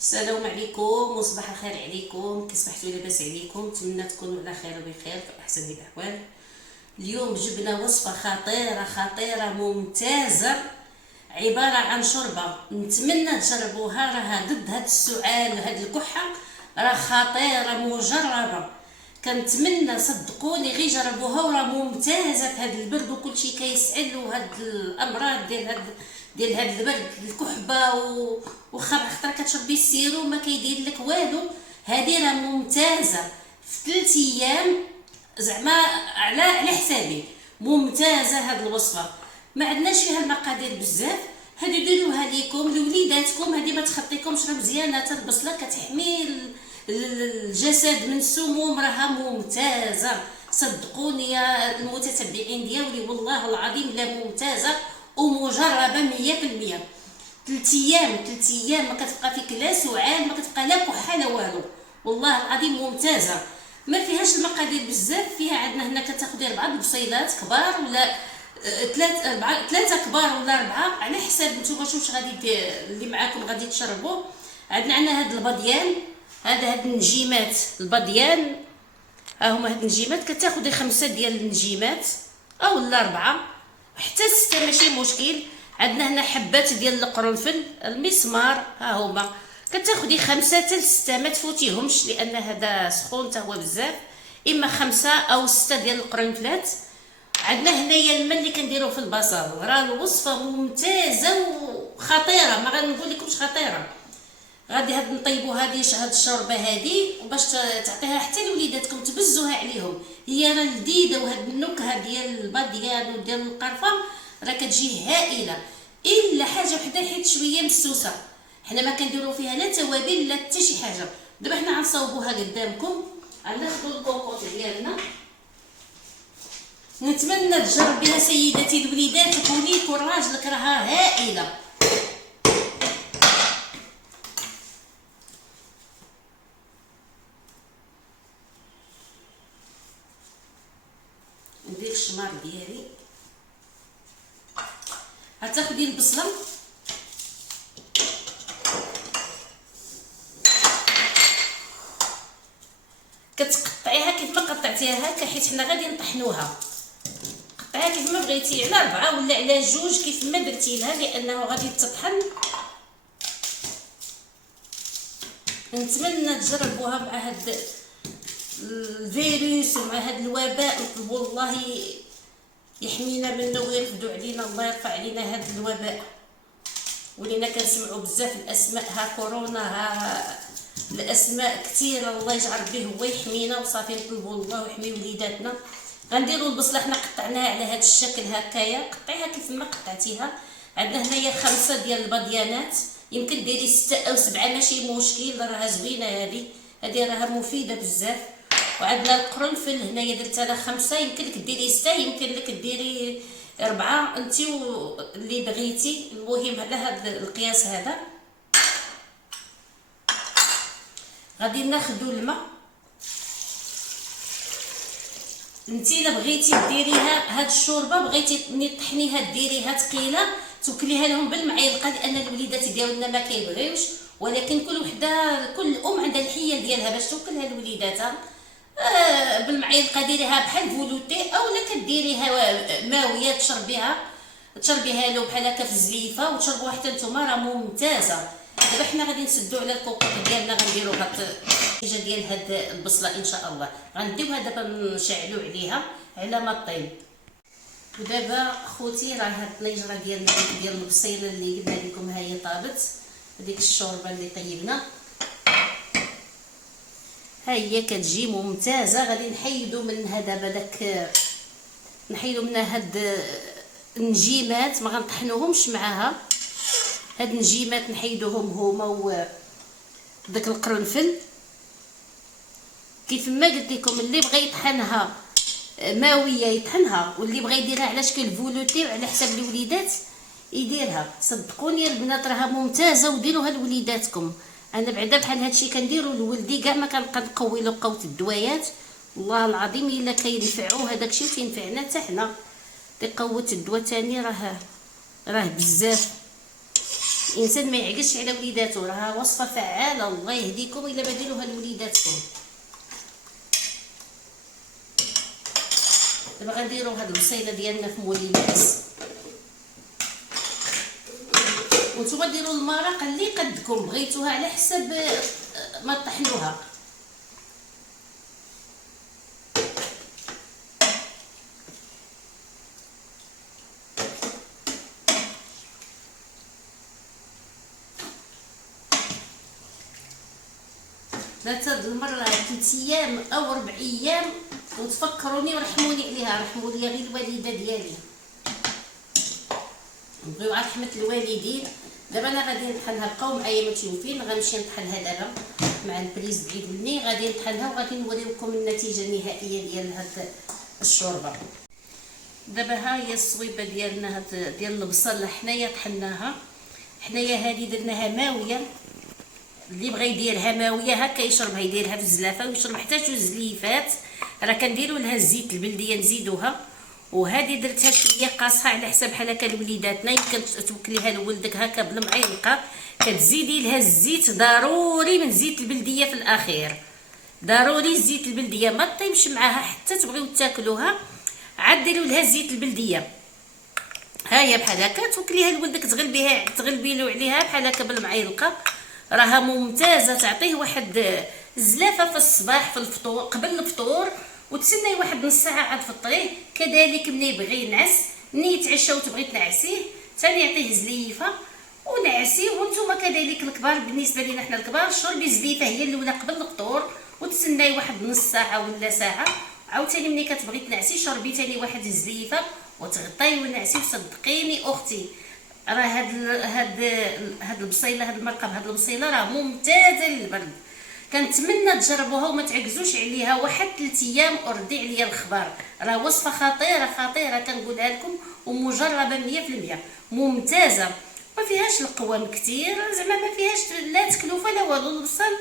السلام عليكم وصباح الخير عليكم. كي صبحتوا لاباس عليكم؟ نتمنى تكونوا على خير وبخير في احسن الاحوال. اليوم جبنا وصفه خطيره ممتازه، عباره عن شوربه. نتمنى تجربوها، راها ضد هاد السعال وهاد الكحه، راه خطيره مجربه. كنتمنى صدقوني غير جربوها، وراه ممتازه في هاد البرد وكلشي كيسعل، وهاد الامراض ديال هاد البرد الكحبه خاطر كتشربي السيرو ما كيدير لك والو. هذه راه ممتازه في 3 ايام، زعما على حسابي ممتازه هاد الوصفه. ما عندناش فيها المقادير بزاف، هادو ديروها ليكم لوليداتكم. هذه ما تخطيكمش، راه مزيانه. حتى البصله كتحمي الجسد من السموم، راها ممتازه. صدقوني يا المتتبعين ديالي، والله العظيم لا ممتازه ومجربه 100%. 3 ايام ما كتبقى فيك لا سعال، ما كتبقى لا كحه لا والو. والله العظيم ممتازه. ما فيهاش المقادير بزاف، فيها عندنا هنا كتاخدي 4 البصيلات كبار، ولا 3 كبار ولا 4 على حساب نتوما واش غادي اللي معاكم غادي تشربوه. عندنا هاد الباديان، هاد النجيمات الباديان، ها هما هاد النجيمات. كتاخدي 5 ديال النجيمات او لا 4 حتى 6 ماشي مشكل. عندنا هنا حبات ديال القرنفل المسمار، ها هما كتاخدي 5 حتى 6، ما تفوتيهمش لان هذا سخون حتى هو بزاف. اما 5 او 6 ديال القرنفلات. عندنا هنايا الماء اللي كنديروه في البصل. راه الوصفه ممتازه وخطيره، ما غنقول لكمش خطيره. غادي نطيبوا هاد الشوربه هادي باش تعطيها حتى لوليداتكم، تبزوها عليهم. هي راه لذيذه، وهاد النكهه ديال الباديان وديال القرفه راه كتجي هائله. الا حاجه وحده حيت شويه مسوسه، حنا ما كنديروا فيها لا توابل لا حتى شي حاجه. دابا حنا غنصاوبوها قدامكم. غناخذوا الكوكوط ديالنا. نتمنى تجربيها سيدتي لوليداتك وليك وراجلك، راها هائله. ندير الشمار ديالي. غتاخدي البصله كتقطعيها كيف ما قطعتيها هكا، حيت حنا غادي نطحنوها. قطعيها كيف ما بغيتي، على 4 ولا على 2 كيف ما درتي لها، لانه غادي تطحن. نتمنى تجربوها مع هاد الفيروس ومع هاد الوباء. نطلبوا الله يحمينا منه ويرفدوا علينا، الله يرفع علينا هاد الوباء. ولينا كنسمعوا بزاف الاسماء، ها كورونا، ها الاسماء كثيره. الله يجعل به هو يحمينا وصافي. نطلبوا الله ويحمي وليداتنا. غنديروا البصله حنا قطعناها على هذا الشكل هكايا، قطعيها كيف ما قطعتيها. عندنا هنايا 5 ديال الباديانات، يمكن ديري 6 أو 7 ماشي مشكل، راها زوينه هذه راها مفيده بزاف. وعندنا القرنفل هنايا درت انا 5، يمكن لك ديري 6، يمكن لك ديري 4، انت اللي بغيتي. المهم على هذا القياس هذا. غادي ناخذوا الماء. انت الا بغيتي ديريها هاد الشوربه، بغيتي ملي طحنيها ديريها ثقيله، توكليها لهم بالمعلقه، لان الوليدات ديالنا ما كيبغيوش. ولكن كل وحده، كل ام عندها الحيه ديالها باش توكلها لوليداتها. بالمعلقه ديريها بحال فولوتي، اولا كديريها ماويه تشربيها له بحال هكا في الزليفه وتشربوها حتى نتوما، راه ممتازه. دابا حنا غادي نسدوا على الكوكوط ديالنا، غنديروا هاد الحاجه ديال هاد البصله ان شاء الله. غنديوها دابا نشعلوا عليها على ما طيب. ودابا خوتي راه هاد الطنيجره ديالنا ديال البصيله اللي قلنا لكم ها هي طابت. هذيك الشوربه اللي طيبنا ها هي كتجي ممتازه. غادي نحيدوا منها دابا داك، نحيدوا منها هاد النجيمات، ما غنطحنوهمش معاها. هاد النجيمات نحيدوهم هما وداك القرنفل. كيف ما قلت لكم، اللي بغى يطحنها ماويه يطحنها، واللي بغى يديرها على شكل فولوتي وعلى حساب الوليدات يديرها. صدقوني البنات راها ممتازه، وديروها لوليداتكم. انا بعدا بحال هادشي كنديرو لولدي، كاع ما كنبقى نقوي له قوه الدوايات. والله العظيم الا كينفعو هذاك الشيء تينفعنا حتى حنا. قوه الدواء تاني راه بزاف. الانسان ما يعقلش على وليداتو، راها وصفه فعاله، الله يهديكم الا ما ديروها لوليداتكم. دابا غنديرو هاد البصيله ديالنا في مول الناس، وانتوما ديروا المرق اللي قدكم بغيتوها على حسب ما طحنوها. درت هاد المره 3 ايام او 4 ايام، وتفكروني ورحموني عليها، رحموا لي غير الوالده ديالي، نبغيو على رحمه الوالدين. دابا انا غادي نطحنها، بقاو معايا متشوفين، غنمشي نطحنها دابا مع البريز بعيد مني، غادي نطحنها وغادي نوريوكم النتيجه النهائيه ديال هاد الشوربه. دابا ها هي الصويبه ديالنا هاد ديال البصل، حنايا طحناها، حنايا هذه درناها ماويه، اللي بغى يديرها ماويه هكا يشربها، يديرها في الزلافه ويشرب حتى 2 زليفات. راه كنديروا لها الزيت البلديه نزيدوها، وهذه درتها شويه قاصحه على حساب بحال هكا لوليداتنا، يمكن توكليها لولدك هكا بالمعلقه، كتزيدي لها الزيت، ضروري من زيت البلديه في الاخير، ضروري الزيت البلديه ما طيبش معاها حتى تبغيو تاكلوها، عاد ديروا لها الزيت البلديه. ها هي بحال هكا توكليها لولدك، تغلبي له عليها بحال هكا بالمعلقه، راها ممتازه، تعطيه واحد الزلافه في الصباح في الفطور قبل الفطور، وتسناي واحد نص ساعه عاد فطريه. كذلك ملي يبغي ينعس، ملي يتعشى وتبغي تنعسيه ثاني يعطيه زليفه ونعسيه. وانتم كذلك الكبار، بالنسبه لينا حنا الكبار، شربي زليفه هي الاولى قبل الفطور، وتسناي واحد نص ساعه ولا ساعه، عاوتاني ملي كتبغي تنعسي شربي ثاني واحد الزليفه وتغطي ونعسي. وصدقيني اختي، راه هاد البصيله، هاد المرقه بهاد البصيله راه ممتازه للبرد، كنتمنى تجربوها وما تعكزوش عليها، واحد 3 ايام وردي عليا الخبر. راه وصفه خطيره كنقولها لكم، ومجربه 100%، ممتازه، ما فيهاش القوام كتير، زعما ما فيهاش لا تكلفه لا والو. البصل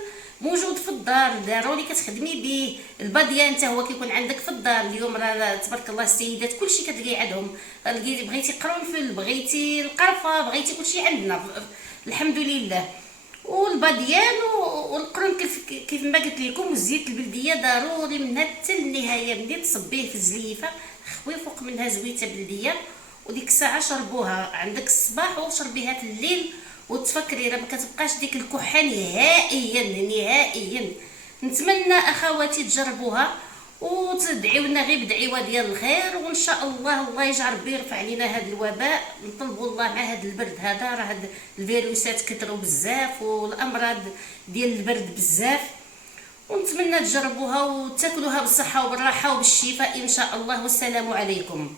موجود في الدار، ضروري كتخدمي به. الباديه حتى هو كيكون عندك في الدار، اليوم راه تبارك الله السيدات كلشي كتلقاي عندهم، بغيتي قرنفل، بغيتي القرفه، بغيتي كلشي عندنا الحمد لله. والباديان والقرنفل كيف ما قلت لكم، والزيت البلديه ضروري منها حتى النهايه، ملي تصبيه في الزليفه خوي فوق منها زويته بلديه، وديك الساعه شربوها عندك الصباح وشربيها في الليل، وتفكري راه ما كتبقاش ديك الكحه نهائيا. نتمنى اخواتي تجربوها وتدعيو لنا غير بدعيوه ديال الخير، وان شاء الله يجعل ربي يرفع علينا هذا الوباء. نطلبوا الله مع هذا البرد هذا، راه هاد الفيروسات كثروا بزاف والامراض ديال البرد بزاف، ونتمنى تجربوها وتاكلوها بالصحه وبالراحه وبالشفاء ان شاء الله. والسلام عليكم.